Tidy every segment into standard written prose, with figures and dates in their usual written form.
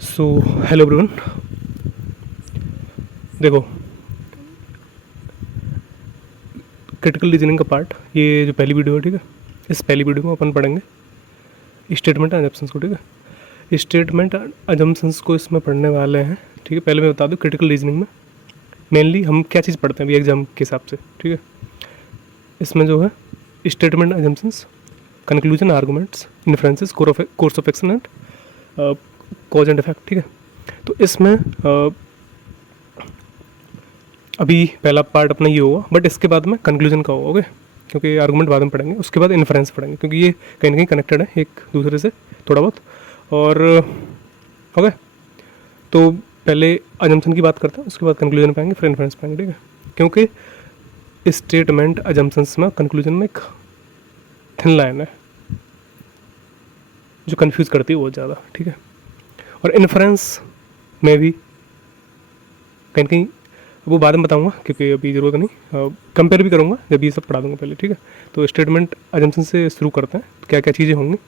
So hello everyone. देखो, critical reasoning का part, ये जो पहली वीडियो है, ठीक है, इस पहली वीडियो में अपन पढ़ेंगे स्टेटमेंट एंड अजम्पशंस को। ठीक है, स्टेटमेंट एंड अजम्पशंस को इसमें पढ़ने वाले हैं। ठीक है, पहले मैं बता दूं क्रिटिकल रीजनिंग में मेनली हम क्या चीज़ पढ़ते हैं अभी एग्जाम के हिसाब से। ठीक है, इसमें जो है statement assumptions, conclusion, arguments, inferences, course of action and cause and effect. ठीक है, तो इसमें अभी पहला पार्ट अपना ये होगा, बट इसके बाद में कंक्लूजन का होगा, ओके, क्योंकि आर्गूमेंट बाद में पढ़ेंगे, उसके बाद इन्फ्रेंस पढ़ेंगे, क्योंकि ये कहीं ना कहीं कनेक्टेड है एक दूसरे से थोड़ा बहुत। और ओके, तो पहले अजम्पशन की बात करते हैं, उसके बाद कंक्लूजन पाएंगे, फिर इन्फ्रेंस पाएंगे। ठीक है, क्योंकि स्टेटमेंट अजम्पशंस में कंक्लूजन में एक थिन लाइन है जो कन्फ्यूज करती है बहुत ज़्यादा। ठीक है, और इन्फ्रेंस में भी कहीं ना कहीं वो बाद में बताऊंगा, क्योंकि अभी ज़रूरत नहीं, कंपेयर भी करूंगा जब ये सब पढ़ा दूंगा पहले। ठीक है, तो स्टेटमेंट अजम्पशन से शुरू करते हैं, तो क्या क्या चीज़ें होंगी।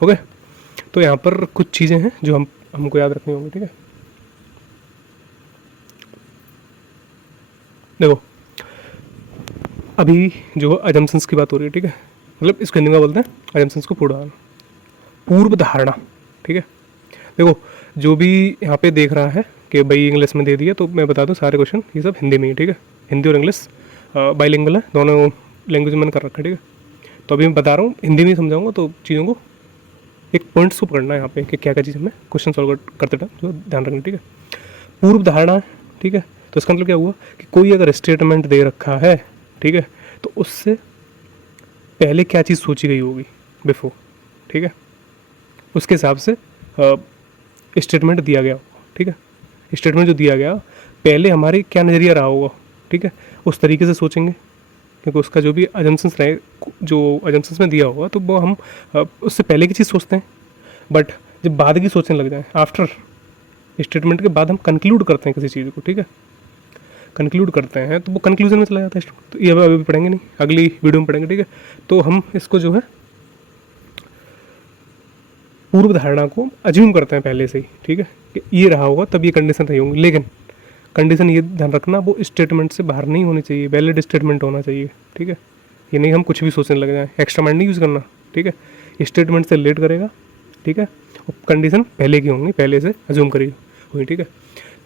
ओके, तो यहाँ पर कुछ चीज़ें हैं जो हमको याद रखनी होंगी। ठीक है, देखो अभी जो अजम्पशंस की बात हो रही है, ठीक है, मतलब इसको हिंदी में बोलते हैं अजम्पशंस को पूर्व धारणा। ठीक है, देखो जो भी यहाँ पे देख रहा है कि भाई इंग्लिश में दे दिया, तो मैं बता दूँ सारे क्वेश्चन ये सब हिंदी में ही। ठीक है, हिंदी और इंग्लिश बाईलिंगुअल है, दोनों लैंग्वेज में मैंने कर रखा है। ठीक है, तो अभी मैं बता रहा हूँ, हिंदी में ही समझाऊंगा, तो चीज़ों को एक पॉइंट्स को पकड़ना है यहाँ पे कि क्या क्या चीज़ हमें क्वेश्चन सॉल्व करते टाइम जो ध्यान रखना। ठीक है, पूर्व धारणा। ठीक है, तो इसका मतलब क्या हुआ कि कोई अगर स्टेटमेंट दे रखा है, ठीक है, तो उससे पहले क्या चीज़ सोची गई होगी बिफोर। ठीक है, उसके हिसाब से स्टेटमेंट दिया गया होगा। ठीक है, स्टेटमेंट जो दिया गया पहले हमारे क्या नज़रिया रहा होगा, ठीक है, उस तरीके से सोचेंगे, क्योंकि उसका जो भी अजम्पशंस रहे, जो अजम्पशंस में दिया होगा, तो वो हम उससे पहले की चीज़ सोचते हैं। बट जब बाद की सोचने लग जाए, आफ्टर स्टेटमेंट के बाद हम कंक्लूड करते हैं किसी चीज़ को, ठीक है, कंक्लूड करते हैं, तो वो कंक्लूजन में चला जाता है। तो ये अभी पढ़ेंगे नहीं, अगली वीडियो में पढ़ेंगे। ठीक है, तो हम इसको जो है पूर्व धारणा को अज्यूम करते हैं पहले से ही। ठीक है, कि ये रहा होगा तब ये कंडीशन रही होंगी, लेकिन कंडीशन ये ध्यान रखना, वो स्टेटमेंट से बाहर नहीं होनी चाहिए, वैलिड स्टेटमेंट होना चाहिए। ठीक है, ये नहीं हम कुछ भी सोचने लग जाए, एक्स्ट्रा माइंड नहीं यूज़ करना। ठीक है, स्टेटमेंट से रिलेट करेगा। ठीक है, और कंडीशन पहले की होंगी, पहले से अज्यूम करी हुई। ठीक है,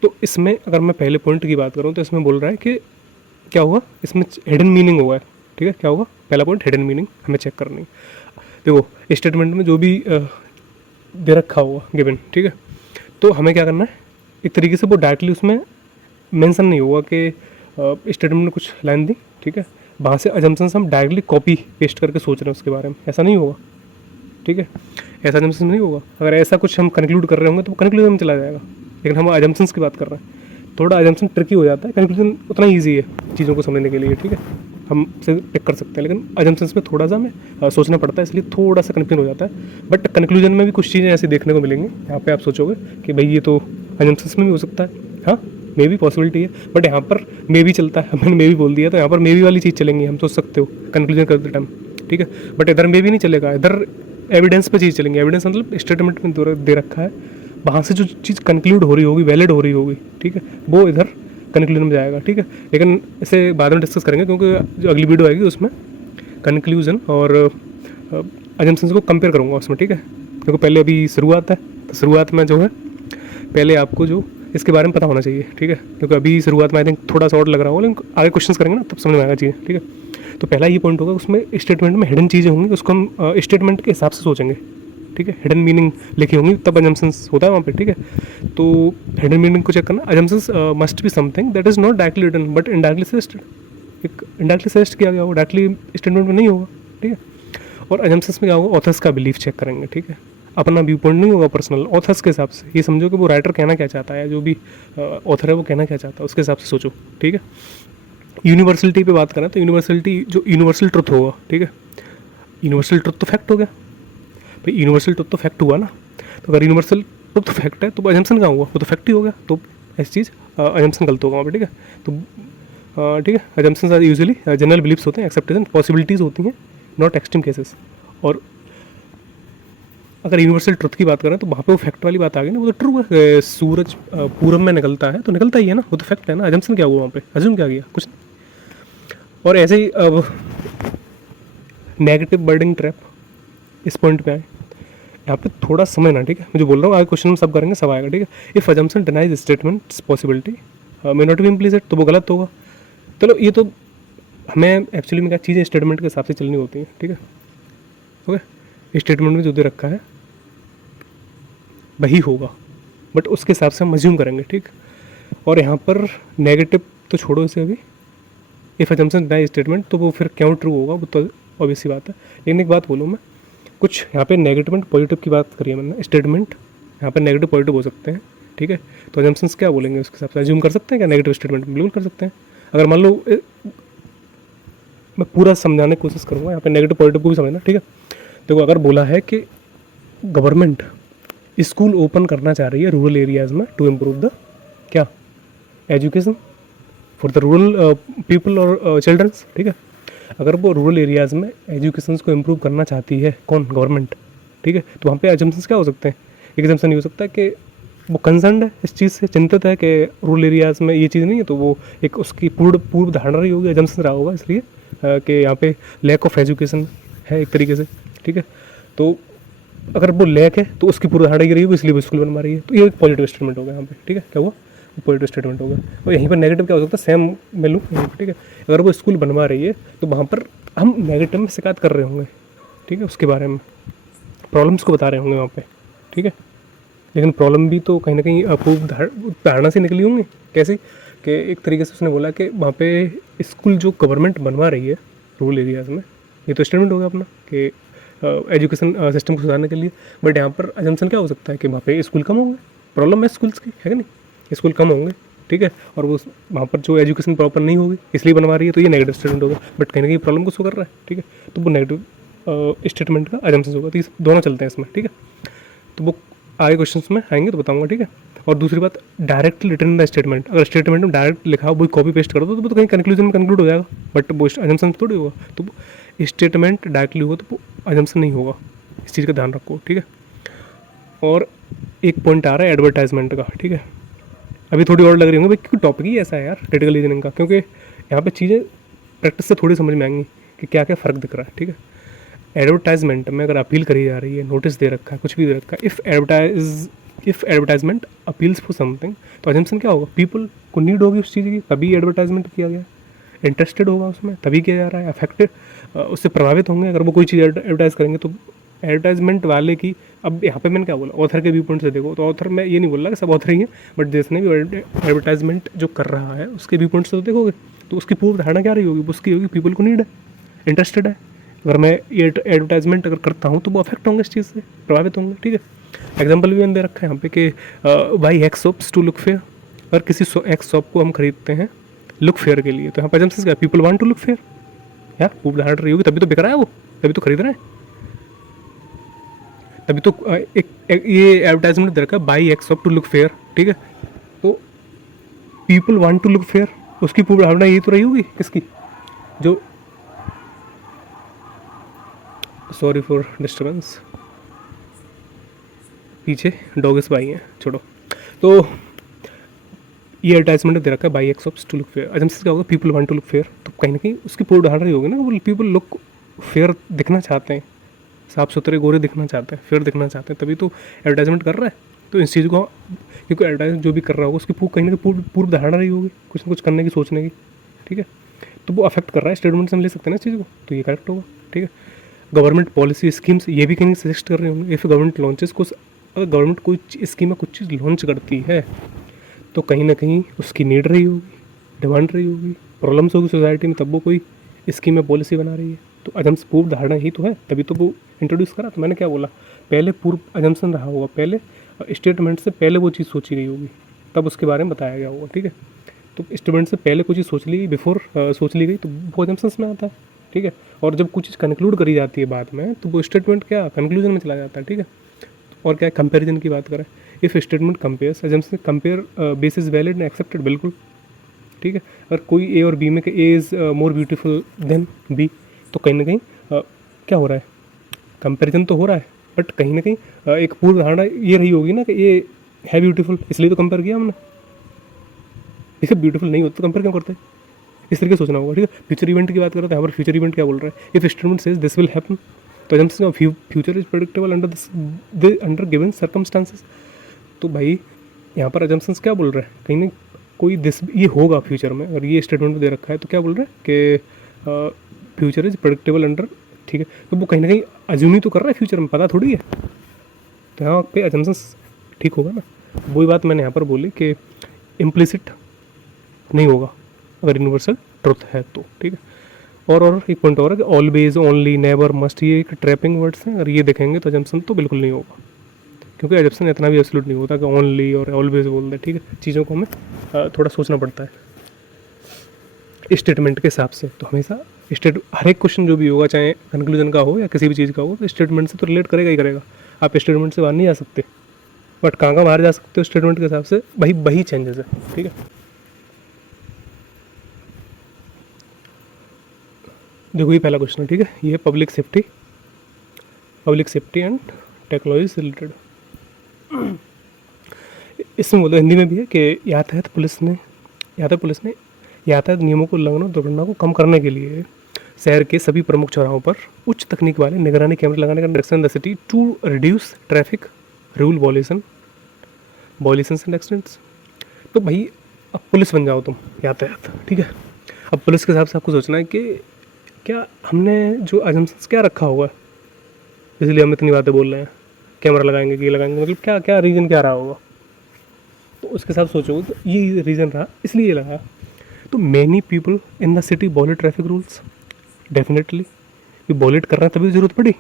तो इसमें अगर मैं पहले पॉइंट की बात करूँ, तो इसमें बोल रहा है कि क्या होगा, इसमें हिडन मीनिंग होगा। ठीक है, क्या होगा, पहला पॉइंट हिडन मीनिंग हमें चेक करनी है। देखो स्टेटमेंट में जो भी दे रखा होगा गिवन, ठीक है, तो हमें क्या करना है, एक तरीके से वो डायरेक्टली उसमें मेंशन नहीं होगा कि स्टेटमेंट में कुछ लाइन दी, ठीक है, वहाँ से अजम्पशंस हम डायरेक्टली कॉपी पेस्ट करके सोच रहे हैं उसके बारे में, ऐसा नहीं होगा। ठीक है, ऐसा अजम्पशन नहीं होगा। अगर ऐसा कुछ हम कंक्लूड कर रहे होंगे तो वो कंक्लूजन में चला जाएगा, लेकिन हम अजम्पशंस की बात कर रहे हैं, थोड़ा अजम्पशन ट्रिकी हो जाता है, कंक्लूजन उतना ईजी है चीज़ों को समझने के लिए। ठीक है, हम से पिक कर सकते हैं, लेकिन अजम्पशंस में थोड़ा सा हमें सोचना पड़ता है, इसलिए थोड़ा सा कन्फ्यूजन हो जाता है। बट कंक्लूजन में भी कुछ चीज़ें ऐसी देखने को मिलेंगी, यहाँ पे आप सोचोगे कि भाई ये तो अजम्पशंस में भी हो सकता है, हाँ मे भी पॉसिबिलिटी है, बट यहाँ पर मे भी चलता है, मैंने मे भी बोल दिया, तो यहाँ पर मे भी वाली चीज़ चलेंगी, हम सोच सकते हो कंक्लूजन करते टाइम। ठीक है, बट इधर मे भी नहीं चलेगा, इधर एविडेंस पे चीज़ चलेंगी। एविडेंस मतलब स्टेटमेंट में दे रखा है, वहाँ से जो चीज़ कंक्लूड हो रही होगी, वैलिड हो रही होगी, ठीक है, वो इधर कंक्लूजन में जाएगा। ठीक है, लेकिन इसे बाद में डिस्कस करेंगे, क्योंकि जो अगली वीडियो आएगी उसमें कंक्लूजन और अजम्पशंस को कंपेयर करूँगा उसमें। ठीक है, क्योंकि पहले अभी शुरुआत है, तो शुरुआत में जो है पहले आपको जो इसके बारे में पता होना चाहिए। ठीक है, क्योंकि अभी शुरुआत में आई थिंक थोड़ा सा और लग रहा होगा, लेकिन आगे क्वेश्चंस करेंगे ना तब समझ में आएगा चीज़ें। ठीक है, तो पहला ये पॉइंट होगा, उसमें स्टेटमेंट में हिडन चीज़ें होंगी, उसको हम स्टेटमेंट के हिसाब से सोचेंगे। ठीक है, हिडन मीनिंग लिखी होंगी, तब अजम्पशंस होता है वहाँ पे। ठीक है, तो हिडन मीनिंग को चेक करना, assumptions must be something that is not directly written but indirectly suggested. एक इनडायरेक्टली सजेस्ट किया गया होगा, डायरेक्टली स्टेटमेंट में नहीं होगा। ठीक है, और अजम्पशंस में क्या होगा, ऑथर्स का बिलीफ चेक करेंगे। ठीक है, अपना व्यू पॉइंट नहीं होगा, पर्सनल, ऑथर्स के हिसाब से। ये समझो कि वो राइटर कहना क्या चाहता है, जो भी ऑथर है वो कहना क्या चाहता है, उसके हिसाब से सोचो। ठीक है, यूनिवर्सलिटी पे बात करें तो यूनिवर्सलिटी जो यूनिवर्सल ट्रुथ होगा, ठीक है, यूनिवर्सल ट्रुथ तो फैक्ट हो गया भाई, यूनिवर्सल ट्रुथ तो फैक्ट हुआ ना, तो अगर यूनिवर्सल ट्रुथ फैक्ट है तो अजम्पशन कहाँ हुआ, वो तो फैक्ट ही हो गया, तो ऐसी चीज़ अजम्पशन गलत होगा वहाँ पे। ठीक है, तो ठीक है, assumptions are usually general beliefs होते हैं, एक्सेप्टेशन पॉसिबिलिटीज़ होती हैं, नॉट एक्सट्रीम केसेस। और अगर यूनिवर्सल ट्रुथ की बात करें तो वहाँ पे वो फैक्ट वाली बात आ गई ना, वो तो ट्रू है। सूरज पूरब में निकलता है तो निकलता ही है ना, वो तो फैक्ट है ना। अजम्पशन क्या हुआ वहाँ पे, अज्यूम क्या गया, कुछ नहीं। और ऐसे ही अब नेगेटिव वर्डिंग ट्रैप, इस पॉइंट पे आए। यहाँ पे थोड़ा समय ना, ठीक है, मुझे बोल रहा हूँ आगे क्वेश्चन में सब करेंगे, सब आएगा, ठीक है। If assumption denies statements possibility may not be implicit, तो वो गलत होगा। चलो ये तो हमें एक्चुअली में क्या चीज़ें स्टेटमेंट के हिसाब से चलनी होती हैं, ठीक है। ओके, स्टेटमेंट में जो दे रखा है वही होगा, बट उसके हिसाब से हम अज्यूम करेंगे, ठीक। और यहाँ पर नेगेटिव तो छोड़ो इसे अभी, इफ अजम्पशन डिनाइज स्टेटमेंट, तो वो फिर क्यों ट्रू होगा, वो तो ऑब्वियस सी बात है। लेकिन एक बात बोलूँ मैं, कुछ यहाँ पे नेगेटिव एंड पॉजिटिव की बात करी है मैंने। स्टेटमेंट यहाँ पे नेगेटिव पॉजिटिव हो सकते हैं, ठीक है। तो अजम्पशंस क्या बोलेंगे उसके हिसाब से अज्यूम कर सकते हैं क्या नेगेटिव स्टेटमेंट, बिल्कुल कर सकते हैं। अगर मान लो मैं पूरा समझाने की कोशिश करूँगा यहाँ पे नेगेटिव पॉजिटिव को भी समझना, ठीक है। देखो अगर बोला है कि गवर्नमेंट स्कूल ओपन करना चाह रही है रूरल एरियाज़ में टू इम्प्रूव द क्या education for the rural people और चिल्ड्रंस, ठीक है। अगर वो रूरल एरियाज़ में एजुकेशन को इम्प्रूव करना चाहती है, कौन, गवर्नमेंट, ठीक है, तो वहाँ पे एजम्पशंस क्या हो सकते हैं। एक एजम्पशन ये हो सकता है कि वो कंसर्न है, इस चीज़ से चिंतित है कि रूरल एरियाज़ में ये चीज़ नहीं है, तो वो एक उसकी पूर्व धारणा रही होगी, एजम्पशन रहा होगा इसलिए कि यहाँ पे लैक ऑफ एजुकेशन है एक तरीके से, ठीक है। तो अगर वो लैक है तो उसकी पूर्व धारणा ये रही होगी, इसलिए वो स्कूल बनवा रही है। तो ये एक पॉजिटिव स्टेटमेंट होगा यहाँ पे, ठीक है। क्या हुआ, पॉजिटिव स्टेटमेंट होगा। और यहीं पर नेगेटिव क्या हो सकता है, सेम मैं लूँ, ठीक है। अगर वो स्कूल बनवा रही है तो वहाँ पर हम नेगेटिव में शिकायत कर रहे होंगे, ठीक है, उसके बारे में प्रॉब्लम्स को बता रहे होंगे वहाँ पे, ठीक है। लेकिन प्रॉब्लम भी तो कहीं ना कहीं पूर्व धारणा से निकली होंगी। कैसे कि एक तरीके से उसने बोला कि वहाँ पे स्कूल जो गवर्नमेंट बनवा रही है रूरल एरियाज़ में, ये तो स्टेटमेंट होगा अपना कि एजुकेशन सिस्टम को सुधारने के लिए। बट यहाँ पर अजम्पशन क्या हो सकता है कि वहाँ पे स्कूल कम होंगे, प्रॉब्लम है स्कूल्स की, है कि नहीं, स्कूल कम होंगे, ठीक है। और वो वहाँ पर जो एजुकेशन प्रॉपर नहीं होगी इसलिए बनवा रही है, तो ये नेगेटिव स्टेटमेंट होगा। बट कहीं ना कहीं प्रॉब्लम को शो कर रहा है, ठीक है, तो वो नेगेटिव स्टेटमेंट का अजम्पशन होगा। तो दोनों चलते हैं इसमें, ठीक है। तो वो आगे क्वेश्चन में आएंगे तो बताऊंगा, ठीक है। और दूसरी बात, डायरेक्टली रिटर्न द स्टेटमेंट, अगर स्टेटमेंट में डायरेक्ट लिखा हो वही कॉपी पेस्ट कर दो तो वो तो कहीं कंक्लूजन में कंक्लूड हो जाएगा, बट वो अजम्पशन थोड़ी होगा। तो स्टेटमेंट डायरेक्टली होगा तो वो अजम्पशन नहीं होगा, इस चीज़ का ध्यान रखो, ठीक है। और एक पॉइंट आ रहा है एडवर्टाइजमेंट का, ठीक है। अभी थोड़ी और लग रही होंगी भाई क्योंकि टॉपिक ही ऐसा है यार क्रिटिकल रीजनिंग का, क्योंकि यहाँ पे चीज़ें प्रैक्टिस से थोड़ी समझ में आएंगी कि क्या क्या फ़र्क दिख रहा है, ठीक है। एडवर्टाइजमेंट में अगर अपील करी जा रही है, नोटिस दे रखा है, कुछ भी दे रखा है, if advertisement appeals for something, तो अजम्पशन क्या होगा, पीपल को नीड होगी उस चीज़ की तभी एडवर्टाइजमेंट किया गया, इंटरेस्टेड होगा उसमें तभी किया जा रहा है, अफेक्टेड उससे प्रभावित होंगे अगर वो कोई चीज़ एडवर्टाइज करेंगे तो। एडवर्टाइजमेंट वाले की, अब यहाँ पे मैंने क्या बोला, ऑथर के व्यू पॉइंट से देखो, तो ऑथर मैं ये नहीं बोल रहा कि सब ऑथर ही हैं, बट जिसने भी एडवर्टाइजमेंट जो कर रहा है उसके व्यू पॉइंट से तो देखोगे, तो उसकी पूर्व धारणा क्या रही होगी, उसकी होगी पीपल को नीड है, इंटरेस्टेड है। अगर मैं ये एडवर्टाइजमेंट अगर करता हूँ तो वो अफेक्ट होंगे, इस चीज़ से प्रभावित होंगे, ठीक है। एग्जाम्पल भी मैंने दे रखा है यहाँ पे कि by X shops to look fair, अगर किसी एक्स शॉप को हम खरीदते हैं लुक फेयर के लिए, तो यहाँ पर एग्जाम्पल क्या, people want to look fair, यार पूर्व धारणा रही होगी तभी तो बिक रहा है वो, तभी तो खरीद रहे हैं, तभी तो एक ये एडवर्टाइजमेंट दे रखा है by X shop to look fair, ठीक है। तो people want to look fair, उसकी पूर्व धारणा यही तो रही होगी किसकी, जो, सॉरी फॉर डिस्टर्बेंस, पीछे डॉगस भाई हैं, छोड़ो। तो ये एडवर्टाइजमेंट दे रखा है by X shops to look fair, assumption क्या होगा, people want to look fair, तो कहीं ना कहीं उसकी पूर्व धारणा रही होगी ना, वो पीपल लुक फेयर दिखना चाहते हैं, साफ सुथरे गोरे दिखना चाहते हैं, फेयर दिखना चाहते हैं, तभी तो एडवर्टाइजमेंट कर रहा है। तो इस चीज़ को, क्योंकि एडवर्टाइजमेंट जो भी कर रहा होगा उसकी कहीं ना कहीं पूर्व धारणा रही होगी कुछ ना कुछ करने की, सोचने की, ठीक है। तो वो अफेक्ट कर रहा है, स्टेटमेंट से हम ले सकते हैं ना इस चीज़ को, तो ये करेक्ट होगा, ठीक है। गवर्नमेंट पॉलिसी स्कीम्स ये भी कहीं सजेस्ट कर रहे होंगे, इफ़ गवर्नमेंट लॉन्चेस कुछ, अगर गवर्नमेंट कोई स्कीम में कुछ चीज़ लॉन्च करती है तो कहीं ना कहीं उसकी नीड रही होगी, डिमांड रही होगी, प्रॉब्लम्स होगी सोसाइटी में, तब वो कोई स्कीम में पॉलिसी बना रही है। तो अजम्स पूर्व धारणा ही तो है, तभी तो वो इंट्रोड्यूस करा। तो मैंने क्या बोला, पहले पूर्व अजम्पशन रहा होगा, पहले स्टेटमेंट से पहले वो चीज़ सोची गई होगी, तब उसके बारे में बताया गया होगा, ठीक है। तो स्टेटमेंट से पहले कोई चीज़ सोच ली, बिफोर सोच ली गई, तो वो अजम्पशंस में आता है, ठीक है। और जब कुछ चीज़ कंक्लूड करी जाती है बाद में, तो वो स्टेटमेंट क्या कंक्लूजन में चला जाता है, ठीक है। और क्या कंपैरिजन की बात करें, if statement compares, assumption compare basis valid and accepted, बिल्कुल, ठीक है। अगर कोई ए और बी में A is more beautiful than B, तो कहीं ना कहीं क्या हो रहा है, कंपैरिजन तो हो रहा है, बट कहीं ना कहीं एक पूर्व धारणा ये रही होगी ना कि ये है ब्यूटीफुल, इसलिए तो कंपेयर किया हमने। इसे ब्यूटीफुल नहीं होता तो कंपेयर क्यों करते? इस तरीके सोचना होगा, ठीक है। फ्यूचर इवेंट की बात करें तो यहाँ पर फ्यूचर इवेंट क्या बोल रहा है? If statement says this will happen, तो जब future is predictable under given circumstances, तो भाई यहाँ पर अजम्पशंस क्या बोल रहा है? कहीं ना कोई दिस ये होगा फ्यूचर में, और ये स्टेटमेंट दे रखा है, तो क्या बोल रहा है कि फ्यूचर इज प्रेडिक्टेबल अंडर, ठीक है। तो वो कहीं ना कहीं अज्यूम ही तो कर रहा है फ्यूचर में, पता थोड़ी है। तो यहाँ पे अजम्पशंस ठीक होगा ना। वही बात मैंने यहाँ पर बोली कि इम्प्लिसिट नहीं होगा अगर यूनिवर्सल ट्रुथ है तो, ठीक है। और एक पॉइंट और है कि ऑलवेज, ओनली, नेवर, मस्ट, ये एक ट्रैपिंग वर्ड्स हैं। अगर ये देखेंगे तो अजम्पशन तो बिल्कुल नहीं होगा, क्योंकि अजम्पशन इतना भी एब्सोल्यूट नहीं होता कि ओनली और ऑलवेज बोल दे, ठीक है। चीज़ों को हमें थोड़ा सोचना पड़ता है स्टेटमेंट के हिसाब से। तो हमेशा हर एक क्वेश्चन जो भी होगा, चाहे कंक्लूजन का हो या किसी भी चीज़ का हो, तो स्टेटमेंट से तो रिलेट करेगा ही करेगा। आप स्टेटमेंट से बाहर नहीं जा सकते, बट कहाँ बाहर जा सकते हो स्टेटमेंट के हिसाब से, वही चेंजेस है, ठीक है। देखो ये पहला क्वेश्चन है, ठीक है। ये है पब्लिक सेफ्टी एंड टेक्नोलॉजी से रिलेटेड। इसमें बोलो हिंदी में भी है कि यातायात पुलिस ने यातायात नियमों को उल्लंघन और दुर्घटना को कम करने के लिए शहर के सभी प्रमुख चौराहों पर उच्च तकनीक वाले निगरानी कैमरे लगाने का direction the city to reduce traffic rule violations and accidents. तो भाई अब पुलिस बन जाओ तुम, यातायात, ठीक है। अब पुलिस के हिसाब से आपको सोचना है कि क्या हमने जो अजम्पशंस क्या रखा होगा, इसलिए हम इतनी बातें बोल रहे हैं, कैमरा लगाएंगे, ये लगाएंगे, मतलब क्या क्या रीज़न क्या रहा होगा। तो उसके साथ सोचो तो ये रीज़न रहा, इसलिए ये लगा। तो many people in the city wallet traffic rules, definitely ये वॉलेट कर रहे हैं तभी ज़रूरत पड़ी।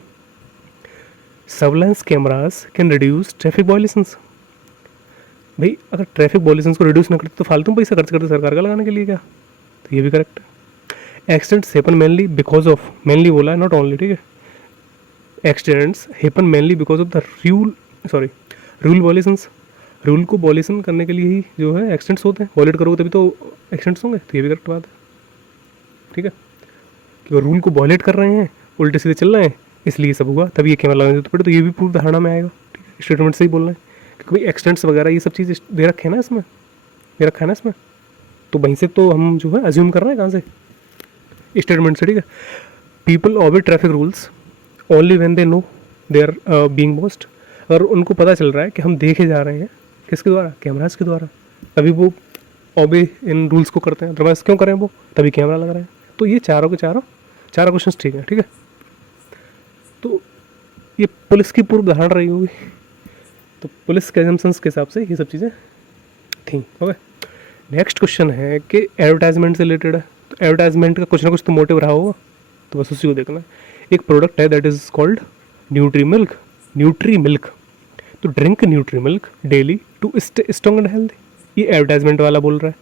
Surveillance cameras can reduce traffic violations. भाई अगर ट्रैफिक वॉयलेशंस को रिड्यूस ना करते तो फालतू में पैसा खर्च करते सरकार का लगाने के लिए क्या? तो ये भी करेक्ट है। Accidents happen mainly because of, mainly बोला है, नॉट ओनली, ठीक है। Accidents happen mainly because of the rule violations. Rule को वॉयलेशन करने के लिए ही जो है एक्सीडेंट्स होते हैं। वॉयलेट करोगे तभी तो एक्सीडेंट्स होंगे, तो ये भी करेक्ट बात है, ठीक है। कि रूल को वॉयलेट कर रहे हैं, उल्टे सीधे चल रहे हैं, इसलिए सब हुआ, तभी ये कैमरा लगाने पड़े, तो ये भी पूरी धारणा में आएगा, ठीक है। स्टेटमेंट से ही बोल रहे हैं क्योंकि भाई एक्सीडेंट्स वगैरह ये सब चीज़ दे रखे हैं ना इसमें, दे रखा है ना इसमें, तो वहीं से तो हम जो है अज्यूम कर रहे हैं कहाँ से, स्टेटमेंट से, ठीक है। People obey traffic rules only when they know they are being watched. अगर उनको पता चल रहा है कि हम देखे जा रहे हैं, किसके द्वारा? कैमराज के द्वारा, तभी वो ऑबे इन रूल्स को करते हैं। अदरवाइज क्यों करें वो, तभी कैमरा लगा रहे हैं। तो ये चारों के चारों क्वेश्चन ठीक है, ठीक है। तो ये पुलिस की पूर्व धारणा रही होगी, तो पुलिस के एजम्पशंस के हिसाब से ये सब चीज़ें थी, ओके। नेक्स्ट क्वेश्चन है कि एडवर्टाइजमेंट से रिलेटेड है, तो एडवर्टाइजमेंट का कुछ ना कुछ तो मोटिव रहा होगा, तो बस उसी को देखना है। एक प्रोडक्ट है that is called Nutri milk, तो drink Nutri milk daily to stay strong and healthy, ये एडवर्टाइजमेंट वाला बोल रहा है।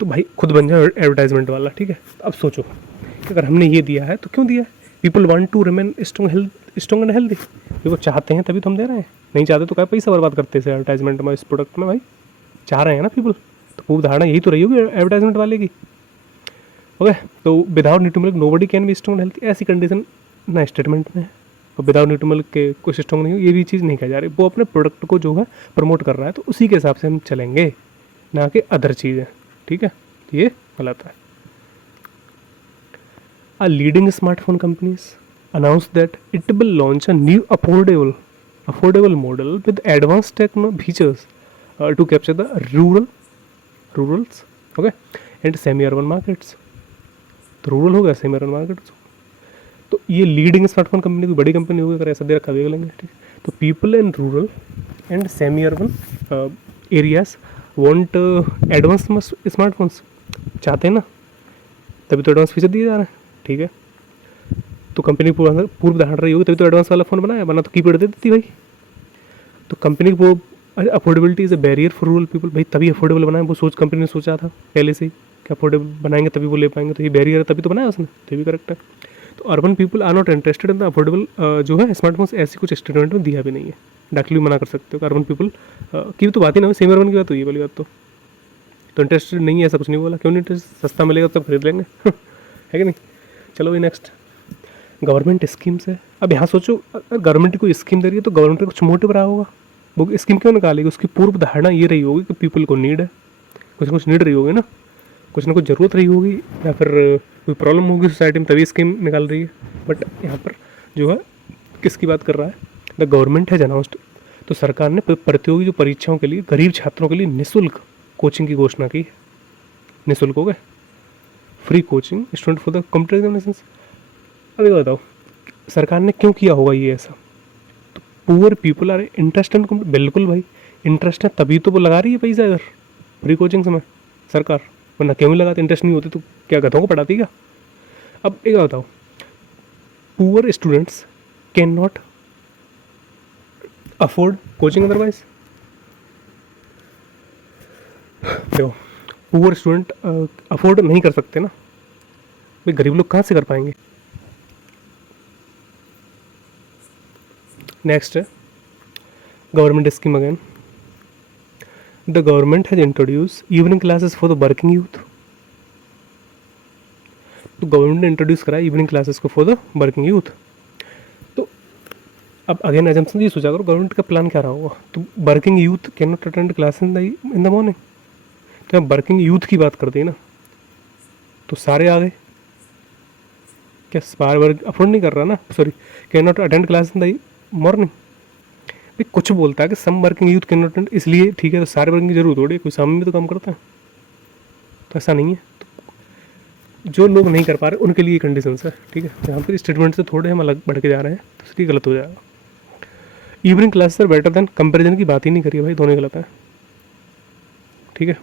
तो भाई खुद बन जाओ एडवर्टाइजमेंट वाला, ठीक है। अब सोचो कि अगर हमने ये दिया है तो क्यों दिया है? People want to remain strong and healthy, वो चाहते हैं तभी तो हम दे रहे हैं, नहीं चाहते तो क्या पैसा बर्बाद करते हैं एडवर्टाइजमेंट में, इस प्रोडक्ट में। भाई चाह रहे हैं ना पीपल, तो पूरी धारणा यही तो रही होगी एडवर्टाइजमेंट वाले की, ओके। तो without nutri milk nobody can be strong and healthy, ऐसी कंडीशन ना स्टेटमेंट में है। और विदाउट न्यूट्री मिल्क के कुछ स्ट्रॉन्ग नहीं हो, ये भी चीज़ नहीं कहा जा रही। वो अपने प्रोडक्ट को जो है प्रमोट कर रहा है, तो उसी के हिसाब से हम चलेंगे, ना कि अदर चीज़ें, ठीक है। ये गलत है। A leading smartphone companies announced that it will launch a new affordable model with advanced features to capture the rurals, okay, and semi-urban markets. तो रूरल हो गया, सेमी अर्बन मार्केट्स। तो ये लीडिंग स्मार्टफोन कंपनी कोई बड़ी company होगी, अगर ऐसा दे रखा देख लेंगे, ठीक है। तो people in rural and semi urban areas want advance smartphones, चाहते हैं ना, तभी तो एडवांस फीचर दिए जा रहे हैं, ठीक है। तो कंपनी पूर्व धारणा रही होगी, तभी तो एडवांस वाला फ़ोन बनाया, बना तो कीपैड दे देती भाई। तो कंपनी को affordability is a barrier for rural people, भाई तभी अफोर्डेबल बनाया, वो कंपनी ने सोचा था पहले से ही कि अफोर्डेबल बनाएंगे तभी वो ले पाएंगे, तो ये बैरियर है तभी तो बनाया उसने, तो ये भी करेक्ट है। तो urban people are not interested in the affordable जो है स्मार्टफोन्स, ऐसी कुछ स्टेटमेंट में दिया भी नहीं है, डायरेक्टली मना कर सकते हो। अर्बन पीपल की तो बात ही ना, सेमी अर्बन की बात हुई है, वाली बात तो इंटरेस्टेड नहीं है, ऐसा कुछ नहीं बोला। क्यों नहीं इंटरेस्ट, सस्ता मिलेगा तो खरीद लेंगे है कि नहीं। चलो भाई नेक्स्ट, गवर्नमेंट स्कीम्स है। अब यहाँ सोचो, अगर गवर्नमेंट कोई स्कीम दे रही है तो गवर्नमेंट का कुछ मोटिव रहा होगा, वो स्कीम क्यों निकालेगी? उसकी पूर्व धारणा ये रही होगी कि पीपल को नीड है, कुछ ना कुछ नीड रही होगी ना, कुछ ना कुछ ज़रूरत रही होगी, या फिर कोई प्रॉब्लम होगी सोसाइटी में, तभी स्कीम निकाल रही है। बट यहाँ पर जो है किसकी बात कर रहा है? द गवर्नमेंट हैज अनाउंस्ड, तो सरकार ने प्रतियोगी जो परीक्षाओं के लिए गरीब छात्रों के लिए निःशुल्क कोचिंग की घोषणा की है। निःशुल्क हो गए, free coaching student for the competitive examinations. अब ये बताओ सरकार ने क्यों किया होगा ये ऐसा? तो पुअर पीपल आर इंटरेस्टेड, बिल्कुल भाई इंटरेस्ट है तभी तो वो लगा रही है पैसा इधर फ्री कोचिंग में सरकार, वरना क्यों ही लगाते? इंटरेस्ट नहीं होती तो क्या गधों को पढ़ाती क्या? अब एक बताओ, poor students can not afford coaching otherwise. देखो पुअर स्टूडेंट अफोर्ड नहीं कर सकते ना भाई, गरीब लोग कहाँ से कर पाएंगे? नेक्स्ट है government scheme again, the government has introduce evening classes for the working youth. तो गवर्नमेंट ने इंट्रोड्यूस करा इवनिंग क्लासेस को फॉर द वर्किंग यूथ। तो अब अगेन एजम्पशन ये सोचा करो गवर्नमेंट का प्लान क्या रहा होगा? तो working youth can not attend class in the morning, तो वर्किंग यूथ की बात करते हैं ना, तो सारे आ गए क्या? सारे वर्ग अफोर्ड नहीं कर रहा ना, sorry, can not attend class in the morning. भाई कुछ बोलता है कि some working youth can not attend, इसलिए ठीक है, तो सारे वर्किंग की जरूरत थोड़ी है, कोई शाम में भी तो काम करता है, तो ऐसा नहीं है। तो जो लोग नहीं कर पा रहे उनके लिए कंडीशंस है, ठीक है। यहाँ पर स्टेटमेंट से थोड़े हम अलग बढ़ के जा रहे हैं, तो इसलिए गलत हो जाएगा। Evening classes are better than, comparison की बात ही नहीं करी भाई, दोनों गलत है, ठीक है।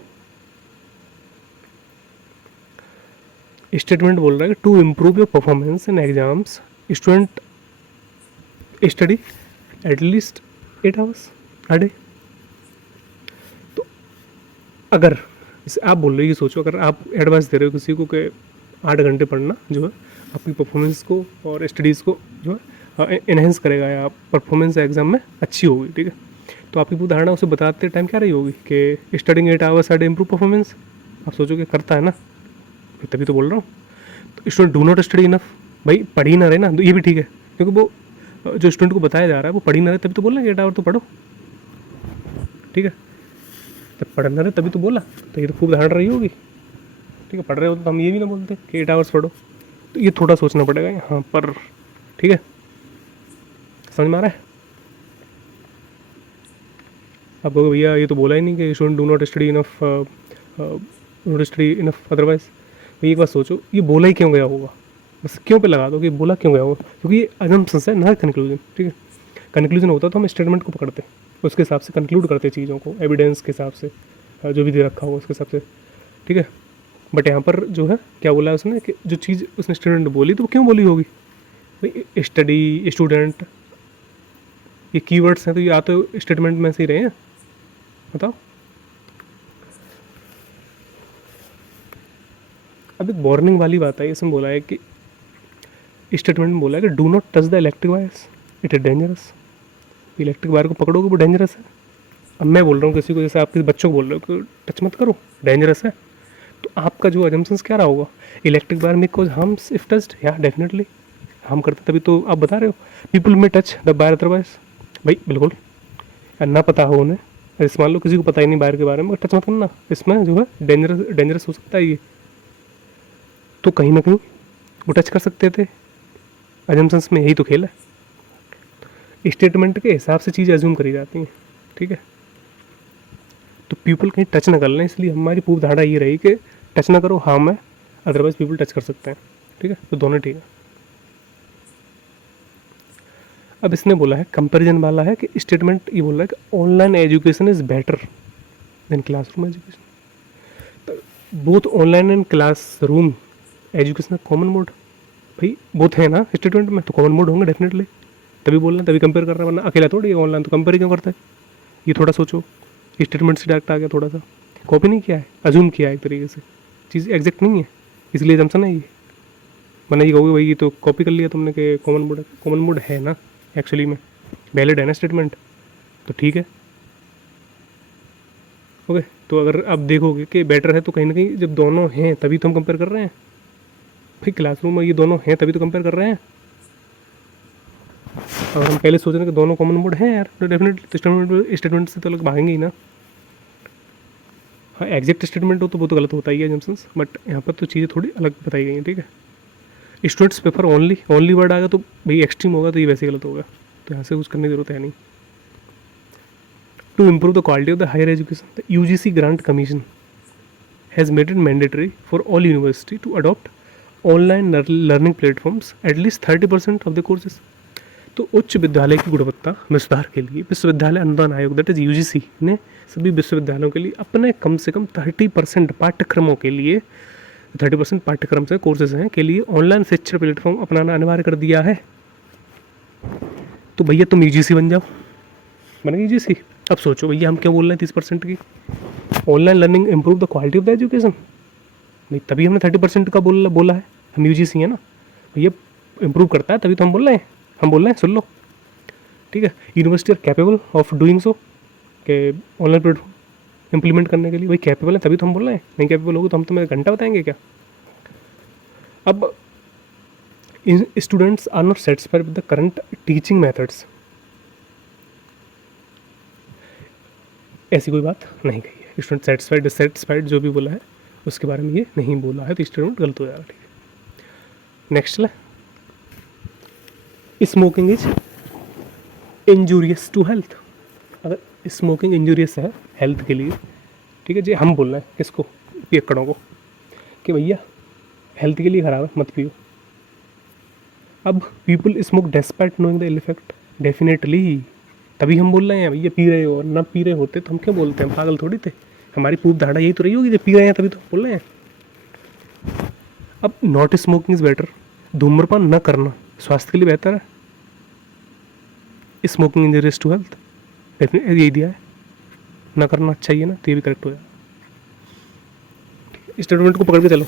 स्टेटमेंट बोल रहा है कि to improve your performance in exams student study at least 8 hours a day. तो अगर जैसे आप बोल रहे हो, ये सोचो अगर आप एडवाइस दे रहे हो किसी को कि 8 घंटे पढ़ना जो है आपकी परफॉर्मेंस को और स्टडीज़ को जो है इन्हेंस करेगा, या परफॉर्मेंस एग्जाम में अच्छी होगी, ठीक है। तो आपकी पूरी धारणा उसे बताते टाइम क्या रही होगी कि studying 8 hours a day improve performance. आप सोचो कि करता है ना, तभी तो बोल रहा हूँ। तो student do not study enough, भाई पढ़ ही ना रहे ना, तो ये भी ठीक है, क्योंकि वो जो स्टूडेंट को बताया जा रहा है वो पढ़ ही ना रहे, तभी तो बोल रहे हैं 8 आवर तो पढ़ो, ठीक है। जब पढ़ ना रहे तभी तो बोला, तो ये तो खूब धारण रही होगी, ठीक है। पढ़ रहे हो तो हम ये भी ना बोलते कि 8 आवर्स पढ़ो, तो ये थोड़ा सोचना पड़ेगा यहाँ पर, ठीक है। समझ में आ रहा है? आप कहोगे भैया ये तो बोला ही नहीं कि student do not study enough, not study enough otherwise. भाई एक बात सोचो, ये बोला ही क्यों गया होगा? बस क्यों पे लगा दो कि बोला क्यों गया होगा, क्योंकि ये अजम्पशंस है ना कंक्लूजन, ठीक है। कंक्लूजन होता तो हम स्टेटमेंट को पकड़ते, उसके हिसाब से कंक्लूड करते चीज़ों को, एविडेंस के हिसाब से जो भी दे रखा होगा उसके हिसाब से, ठीक है। बट यहाँ पर जो है क्या बोला है उसने कि जो चीज़ उसने स्टूडेंट बोली तो वो क्यों बोली होगी? भाई स्टडी, स्टूडेंट, ये कीवर्ड्स हैं, तो ये आते स्टेटमेंट में से ही रहे हैं, बताओ। अब एक वार्निंग वाली बात है, इसमें बोला है कि स्टेटमेंट में बोला है कि do not touch the electric wires, it is dangerous. Electric wire को पकड़ोगे वो डेंजरस है। अब मैं बोल रहा हूँ किसी को, जैसे आप किसी बच्चों को बोल रहे हो कि टच मत करो, डेंजरस है, तो आपका जो अजम्पशंस क्या रहा होगा? इलेक्ट्रिक वायर में कोज हार्म्स इफ टच्ड, या डेफिनेटली हम करते, तभी तो आप बता रहे हो पीपल में टच द वायर अदरवाइज। भाई बिल्कुल, ना पता हो उन्हें, जैसे मान लो किसी को पता ही नहीं वायर के बारे में, टच मत करना, इसमें जो है डेंजरस हो सकता है ये, तो कहीं ना कहीं वो टच कर सकते थे। अजम्पशंस में यही तो खेल है, स्टेटमेंट के हिसाब से चीज़ें अज्यूम करी जाती हैं, ठीक है। तो पीपल कहीं टच ना कर लें, इसलिए हमारी पूर्व धारणा ये रही कि टच ना करो, हाँ मैं, अदरवाइज पीपल टच कर सकते हैं, ठीक है। तो दोनों ठीक है। अब इसने बोला है कंपैरिजन वाला है कि स्टेटमेंट ये बोल रहा है कि online education is better than classroom education. Both online and classroom education common mode, भाई बोथ है ना स्टेटमेंट में, तो कॉमन मोड होंगे डेफिनेटली, तभी बोलना, तभी कंपेयर कर रहा है, वरना अकेला थोड़ी ऑनलाइन, तो कंपेयर क्यों करता है? ये थोड़ा सोचो, स्टेटमेंट से डायरेक्ट आ गया, थोड़ा सा कॉपी नहीं किया है, अज्यूम किया है एक तरीके से, चीज़ एग्जैक्ट नहीं है, इसलिए जमसन है ये। वरना ये कहोगे भाई ये तो कॉपी कर लिया तुमने कि कॉमन मोड है, कॉमन मोड है ना एक्चुअली में, वैलिड है ना स्टेटमेंट, तो ठीक है, ओके। तो अगर आप देखोगे कि बेटर है, तो कहीं ना कहीं जब दोनों हैं तभी तो हम कंपेयर कर रहे हैं, भाई क्लासरूम में ये दोनों हैं तभी तो कंपेयर कर रहे हैं, और हम पहले सोच रहे हैं कि दोनों कॉमन मोड हैं यार, तो डेफिनेटली स्टेटमेंट से तो अलग भागेंगे ही ना। हाँ एग्जैक्ट स्टेटमेंट हो तो वो तो गलत होता ही है जम्सन्स, बट यहाँ पर तो चीज़ें थोड़ी अलग बताई गई हैं, ठीक है। स्टूडेंट्स पेपर ओनली वर्ड आएगा तो भाई एक्सट्रीम होगा, तो ये वैसे गलत होगा, तो यहाँ से कुछ करने की जरूरत है नहीं। To improve the quality of the higher education, the UGC grant commission has made it mandatory for all university to adopt online learning platforms at least 30% of the courses. तो उच्च विद्यालय की गुणवत्ता में सुधार के लिए विश्वविद्यालय अनुदान आयोग दैट इज यूजीसी ने सभी विश्वविद्यालयों के लिए अपने कम से कम 30% पाठ्यक्रमों के लिए 30% पाठ्यक्रम से कोर्सेज हैं के लिए ऑनलाइन शिक्षण प्लेटफॉर्म अपनाना अनिवार्य कर दिया है। तो भैया तुम यूजीसी बन जाओ, बन गई यूजीसी। अब सोचो भैया हम क्या बोल रहे हैं 30% की online learning improve the quality of the education, नहीं तभी हमने 30% का बोला है, हम यूजीसी है ना भैया, इंप्रूव करता है तभी तो हम बोल रहे हैं, सुन लो, ठीक है। University are capable of doing so, के ऑनलाइन प्लेटफॉर्म इंप्लीमेंट करने के लिए, वही कैपेबल है तभी तो हम बोल रहे हैं, नहीं कैपेबल होगी तो हम तुम्हें घंटा बताएंगे क्या। अब students are not satisfied with the current teaching methods, ऐसी कोई बात नहीं कही है। स्टूडेंट सेटिस्फाइड डिससेटिस्फाइड जो भी बोला है उसके बारे में ये नहीं बोला है, तो स्टूडेंट गलत हो जाएगा, ठीक है। नेक्स्ट है smoking is injurious to health. अगर स्मोकिंग इंजूरियस है हेल्थ के लिए, ठीक है जी, हम बोल रहे हैं किसको, पियक्कड़ों को, कि भैया हेल्थ के लिए ख़राब है मत पियो। अब people smoke despite knowing the ill effect, definitely तभी हम बोल रहे हैं भैया पी रहे हो, और ना पी रहे होते तो हम क्या बोलते हैं, पागल थोड़ी थे, हमारी पूर्व धारणा यही तो रही होगी, जब पी रहे हैं तभी तो बोल रहे हैं। अब नॉट स्मोकिंग इज़ बेटर, धूम्रपान न करना स्वास्थ्य के लिए बेहतर है। Smoking injurious to health, definitely यही दिया है, ना करना अच्छा ही है ना, तो ये भी करेक्ट हो जाएगा। स्टेटमेंट को पकड़ के चलो,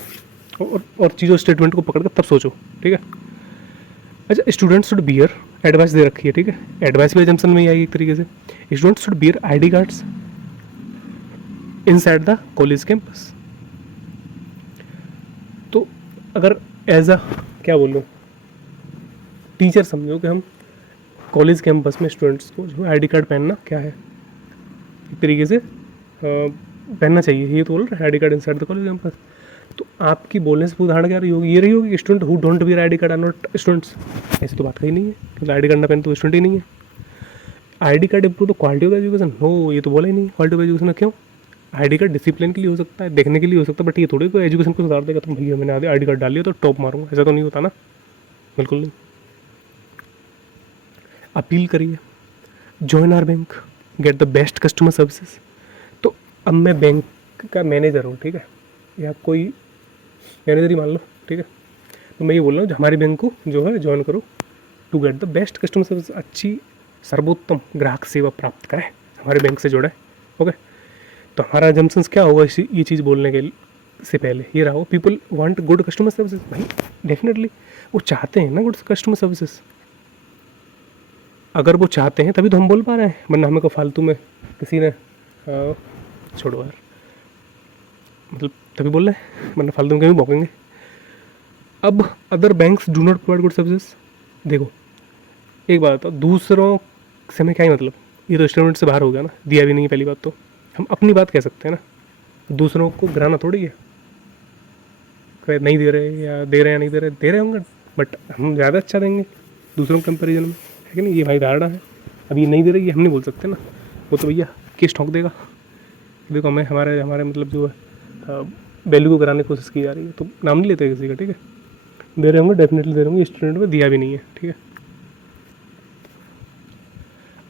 और चीज़ों स्टेटमेंट को पकड़ के तब सोचो, ठीक है। अच्छा, स्टूडेंट्स शुड बियर, एडवाइस दे रखी है, ठीक है, एडवाइस भी एजम्पशन में ही आएगी एक तरीके से। Students should bear ID cards inside the college campus. तो अगर एज अ क्या बोल लो टीचर समझो कि हम कॉलेज कैंपस में स्टूडेंट्स को जो आईडी कार्ड पहनना क्या है, एक तरीके से पहनना चाहिए, ये तो बोल रहे हैं ID card inside the college campus. तो आपकी बोलने से उदाहरण क्या रही होगी, ये रही होगी student who don't wear ID card are not students, ऐसी तो बात कही नहीं है, क्योंकि आईडी कार्ड ना पहन तो स्टूडेंट ही नहीं है। ID card improve the quality of education, no ये तो बोला ही नहीं, क्वालिटी ऑफ एजुकेशन क्यों, आईडी कार्ड डिसिप्लिन के लिए हो सकता है, देखने के लिए हो सकता है, बट ये थोड़ी कोई एजुकेशन को सुधार देगा। तो भैया मैंने आईडी कार्ड डाल लिया तो टॉप मारूंगा, ऐसा तो नहीं होता ना, बिल्कुल नहीं। अपील करिए, join our bank, get the best customer services. तो अब मैं बैंक का मैनेजर हूँ, ठीक है, या कोई मैनेजर ही मान लो, ठीक है, तो मैं ये बोल रहा हूँ हमारे बैंक को जो है ज्वाइन करो to get the best customer service, अच्छी सर्वोत्तम ग्राहक सेवा प्राप्त करें, हमारे बैंक से जुड़े, ओके। तो हमारा जम्पन्स क्या होगा ये चीज़ बोलने के से पहले, ये रहा हो people want good customer services, भाई डेफिनेटली वो चाहते हैं ना गुड कस्टमर सर्विसेज, अगर वो चाहते हैं तभी तो हम बोल पा रहे हैं, वरना हमें को फालतू में किसी ने छोड़ो यार, मतलब तभी बोल रहे हैं, वरना फालतू में कहीं भौंकेंगे। अब other banks do not provide good services, देखो एक बात बताओ, दूसरों से हमें क्या ही मतलब, ये तो स्टेटमेंट से बाहर हो गया ना, दिया भी नहीं है पहली बात, तो हम अपनी बात कह सकते हैं ना, दूसरों को गिराना थोड़ी है, नहीं दे रहे या दे रहे हैं, नहीं दे रहे होंगे, बट हम ज़्यादा अच्छा देंगे दूसरों के कंपेरिजन में, है कि नहीं, ये भाई धारणा है। अब ये नहीं दे रही है हम नहीं बोल सकते ना, वो तो भैया केस ठोंक देगा, देखो हमें हमारे मतलब जो है वैल्यू को कराने की कोशिश की जा रही है, तो नाम नहीं लेते किसी का, ठीक है, दे रहे होंगे डेफिनेटली दे रहे होंगे, स्टूडेंट में दिया भी नहीं है, ठीक है।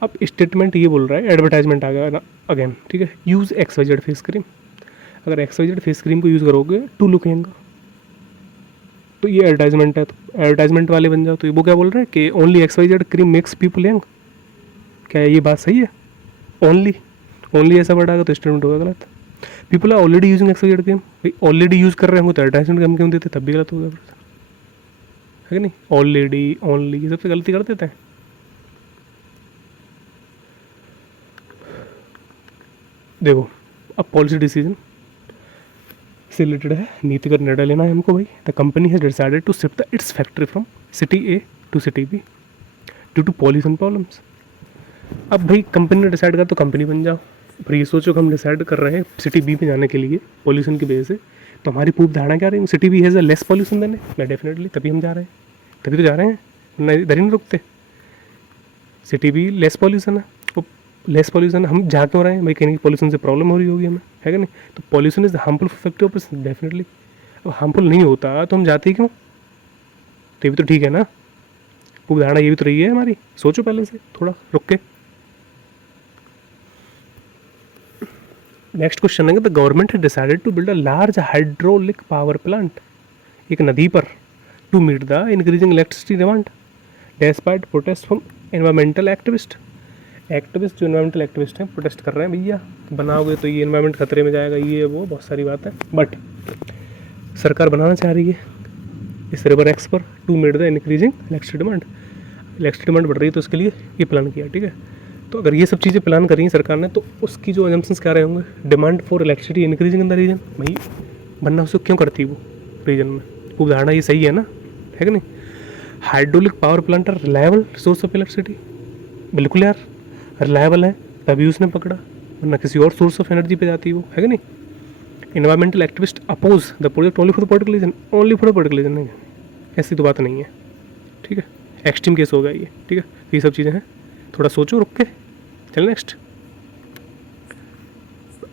अब स्टेटमेंट ये बोल रहा है, एडवर्टाइजमेंट आ गया ना अगेन, ठीक है, यूज़ XYZ फेस क्रीम, अगर XYZ फेस क्रीम को यूज़ करोगे टू लुक यंग, तो ये एडवर्टाइजमेंट है, तो एडवर्टाइजमेंट वाले बन जाओ। तो वो क्या बोल रहे हैं कि only XYZ cream makes people young, क्या ये बात सही है, ओनली ऐसा वर्ड आएगा तो स्टेटमेंट होगा गलत। People are already using XYZ cream, भाई ऑलरेडी यूज़ कर रहे होंगे तो एडवर्टाइजमेंट हम क्यों देते, तब भी गलत होगा, है कि नहीं, ऑलरेडी ओनली ये सबसे गलती कर देते हैं। देखो अब पॉलिसी डिसीजन से रिलेटेड है, नीतिगत निर्णय लेना है हमको भाई। The company has decided to shift its factory from city A to city B due to pollution problems. अब भाई कंपनी ने डिसाइड कर तो कंपनी बन जाओ। पर ये सोचो कि हम डिसाइड कर रहे हैं सिटी बी पे जाने के लिए पॉल्यूशन की वजह से, तो हमारी पूर्व धारणा क्या रही, city B has a less pollution देने मैं डेफिनेटली, तभी हम जा रहे हैं, तभी तो जा रहे हैं, वरना इधर ही नहीं रुकते। सिटी बी लेस पॉल्यूशन है, वो लेस पॉल्यूशन हम जा क्यों रहे हैं भाई, कहीं पॉल्यूशन से प्रॉब्लम हो रही होगी हमें, है कि नहीं। तो pollution is harmful factor of definitely. अब हार्मफुल नहीं होता तो हम जाते ही क्यों, तो ये भी तो ठीक है ना। पूर्व धारणा ये भी तो रही है हमारी, सोचो पहले से थोड़ा रुक के। नेक्स्ट क्वेश्चन है, the government has decided to build a large hydraulic power plant, एक नदी पर, to meet the increasing electricity demand despite protest from environmental activist. Activist जो एनवायरमेंटल एक्टिविस्ट हैं प्रोटेस्ट कर रहे हैं, भैया बनाओगे तो ये एनवायरमेंट खतरे में जाएगा, ये वो बहुत सारी बात है, बट सरकार बनाना चाह रही है इस रिवर एक्स पर to meet the increasing electricity demand. Electricity demand बढ़ रही है तो उसके लिए ये प्लान किया, ठीक है। तो अगर ये सब चीज़ें प्लान करी हैं सरकार ने, तो उसकी जो अजम्पशंस क्या रहे होंगे, demand for electricity increasing in the region, भाई बनना उसको क्यों करती है वो रीजन में, उदाहरण ये सही है ना, है कि नहीं। Hydraulic power plant are reliable source of electricity, बिल्कुल यार रिलायबल है तभी उसने पकड़ा, वरना किसी और सोर्स ऑफ एनर्जी पे जाती है वो, है कि नहीं। Environmental activist oppose the project only for the particular region, only for the particular region, नहीं ऐसी तो बात नहीं है, ठीक है। एक्सट्रीम केस होगा ये, ठीक है। ये सब चीज़ें हैं, थोड़ा सोचो रुक के। चल नेक्स्ट,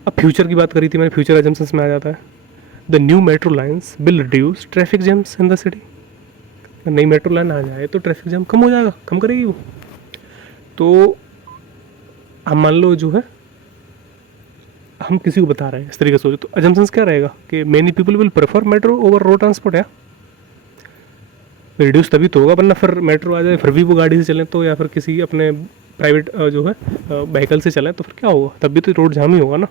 अब फ्यूचर की बात करी थी मैंने, फ्यूचर एजम्पशंस में आ जाता है, the new metro lines will reduce traffic jams in the city. नई मेट्रो लाइन आ जाए तो ट्रैफिक जैम कम हो जाएगा, कम करेगी वो। तो हम मान लो जो है हम किसी को बता रहे हैं इस तरीके से सोचो, तो एजम्पशंस क्या रहेगा कि many people will prefer metro over road transport, है रिड्यूस तभी तो होगा, वरना फिर मेट्रो आ जाए फिर भी वो गाड़ी से चलें तो, या फिर किसी अपने प्राइवेट जो है व्हीकल से चलें तो फिर क्या होगा, तब भी तो रोड जाम ही होगा ना,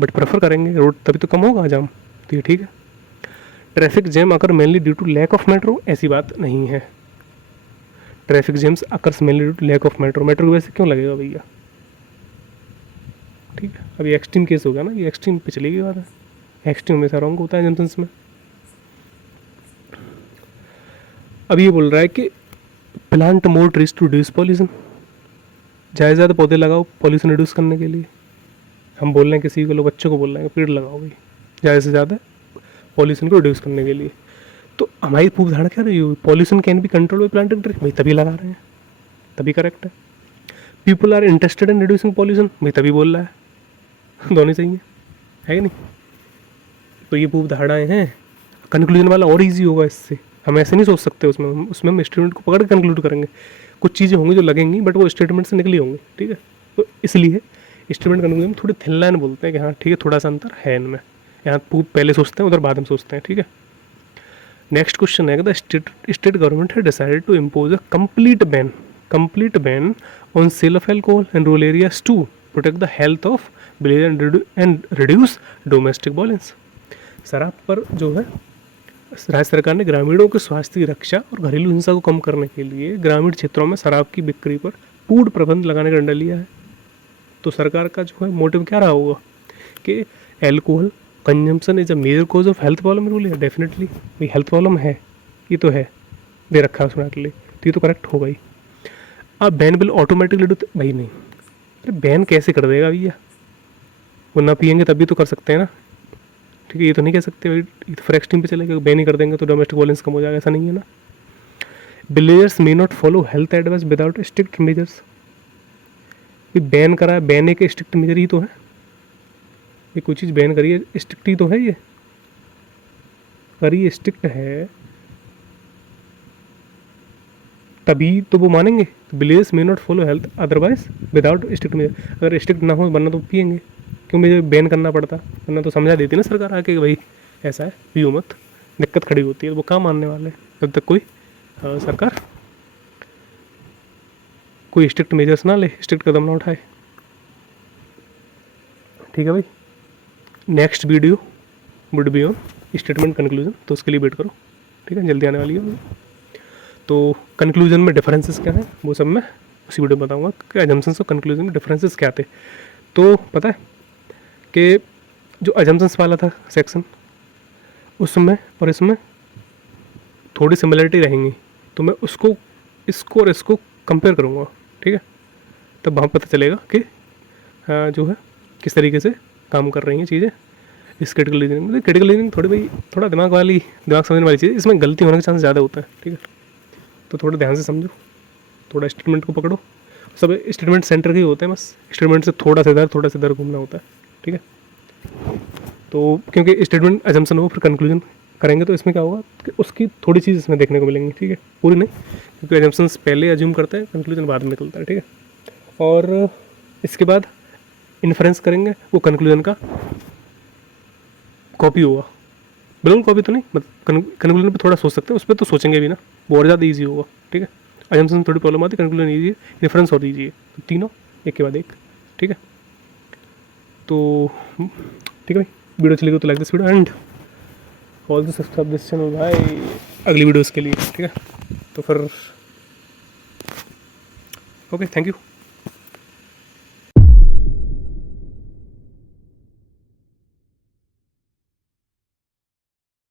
बट प्रेफर करेंगे रोड तभी तो कम होगा जाम, तो ये ठीक है। Traffic jam occur mainly due to lack of metro, ऐसी बात नहीं है। Traffic jams occurs mainly due to lack of metro, metro की वजह से क्यों लगेगा भैया, ठीक है। अब ये एक्सट्रीम केस होगा ना, ये एक्सट्रीम पे चलेगी बात है, एक्सट्रीम हमेशा रॉन्ग होता है जंक्शंस में। अब ये बोल रहा है कि plant more trees to reduce pollution, ज़्यादा से ज़्यादा पौधे लगाओ पॉल्यूशन रिड्यूस करने के लिए। हम बोल रहे हैं किसी को, लोग बच्चों को बोल रहे हैं पेड़ लगाओ भाई ज़्यादा से ज़्यादा पॉल्यूशन को रिड्यूस करने के लिए। तो हमारी पूर्व धारणा क्या रही हुई, pollution can be control by planting tree, भाई तभी लगा रहे हैं, तभी करेक्ट है। People are interested in reducing pollution, भाई तभी बोल रहा है, दोनों सही है कि नहीं। तो ये पूर्व धारणाएँ हैं, कंक्लूजन वाला और ईजी होगा इससे, हम ऐसे नहीं सोच सकते उसमें हम स्टेटमेंट को पकड़ के कंक्लूड करेंगे, कुछ चीज़ें होंगी जो लगेंगी बट वो स्टेटमेंट से निकली होंगी, ठीक है। तो इसलिए स्टेटमेंट कंक्लूजन में थोड़ी थिन लाइन बोलते हैं कि हाँ ठीक है थोड़ा सा अंतर है इनमें, यहाँ पहले सोचते हैं उधर बाद में सोचते हैं, ठीक है। नेक्स्ट क्वेश्चन है, द स्टेट गवर्नमेंट है decided to impose a complete ban on sale of alcohol in rural areas to protect the health of village and reduce domestic violence. शराब पर जो है राज्य सरकार ने ग्रामीणों के स्वास्थ्य की रक्षा और घरेलू हिंसा को कम करने के लिए ग्रामीण क्षेत्रों में शराब की बिक्री पर पूर्ण प्रतिबंध लगाने का निर्णय लिया है। तो सरकार का जो है मोटिव क्या रहा होगा कि alcohol consumption is a major cause of health problem rule है, डेफिनेटली भाई हेल्थ प्रॉब्लम है, ये तो है दे रखा है उसमें के लिए, तो ये तो करेक्ट होगा ही। अब बैन बिल ऑटोमेटिकली भाई नहीं, अरे बैन कैसे कर देगा भैया, वो ना पियेंगे तभी तो कर सकते हैं ना, ठीक है। ये तो नहीं कह सकते भाई ये तो फिर एक्सट्रीम पे चलेगा, बैन ही कर देंगे तो डोमेस्टिक वायलेंस कम हो जाएगा, ऐसा नहीं है ना। Villagers may not follow health advice without strict measures, ban करा है, बैन एक स्ट्रिक्ट मेजर ही तो है, ये कोई चीज़ बैन करिए स्ट्रिक्ट ही तो है, ये करिए स्ट्रिक्ट है तभी तो वो मानेंगे। Villagers may not follow health otherwise without strict measure, अगर स्ट्रिक्ट ना हो वरना तो पियेंगे, क्यों मुझे बैन करना पड़ता, वरना तो समझा देती ना सरकार आके भाई ऐसा है पियो मत, दिक्कत खड़ी होती है, वो कहाँ मानने वाले जब तक कोई सरकार कोई स्ट्रिक्ट मेजर्स ना ले, स्ट्रिक्ट कदम ना उठाए, ठीक है भाई। Next video would be on statement conclusion, तो उसके लिए वेट करो, ठीक है, जल्दी आने वाली है। तो कंक्लूजन में डिफरेंसेस क्या है वो सब मैं उसी वीडियो में बताऊंगा कि अजम्पशंस और कंक्लूजन में डिफरेंसेस क्या थे। तो पता है कि जो अजम्पशंस वाला था सेक्शन उसमें और इसमें थोड़ी सिमिलरिटी रहेंगी, तो मैं इसको और इसको कंपेयर करूँगा, ठीक है, तब वहाँ पता चलेगा कि जो है किस तरीके से काम कर रही हैं चीज़ें इस क्रिटिकल रीजनिंग में। क्रिटिकल रीजनिंग थोड़ी भाई थोड़ा दिमाग समझने वाली चीज़ है, इसमें गलती होने का चांस ज़्यादा होता है, ठीक है, तो थोड़ा ध्यान से समझो, थोड़ा स्टेटमेंट को पकड़ो, सब स्टेटमेंट सेंटर के ही होते हैं, बस स्टेटमेंट से थोड़ा सा इधर घूमना होता है, ठीक है। तो क्योंकि स्टेटमेंट एजम्पशन हो फिर कंक्लूजन करेंगे तो इसमें क्या होगा कि उसकी थोड़ी चीज़ इसमें देखने को मिलेंगी, ठीक है, पूरी नहीं, क्योंकि एजम्पशंस पहले एज्यूम करते हैं, कंक्लूजन बाद में निकलता है, ठीक है। और इसके बाद इन्फ्रेंस करेंगे, वो कंक्लूजन का कॉपी होगा, बिल्कुल कॉपी तो नहीं, मतलब कंक्लूजन पे थोड़ा सोच सकते हैं, उस पर तो सोचेंगे भी ना, वो और ज़्यादा ईजी होगा, ठीक है। एजम्पशन थोड़ी प्रॉब्लम आती है, कंक्लूजन ईजी है, इन्फ्रेंस और ईजी है, तो तीनों एक के बाद एक, ठीक है। तो ठीक है भाई, वीडियो चलेगी तो like this video and also subscribe this channel भाई अगली वीडियोज़ के लिए, ठीक है। तो फिर ओके, थैंक यू।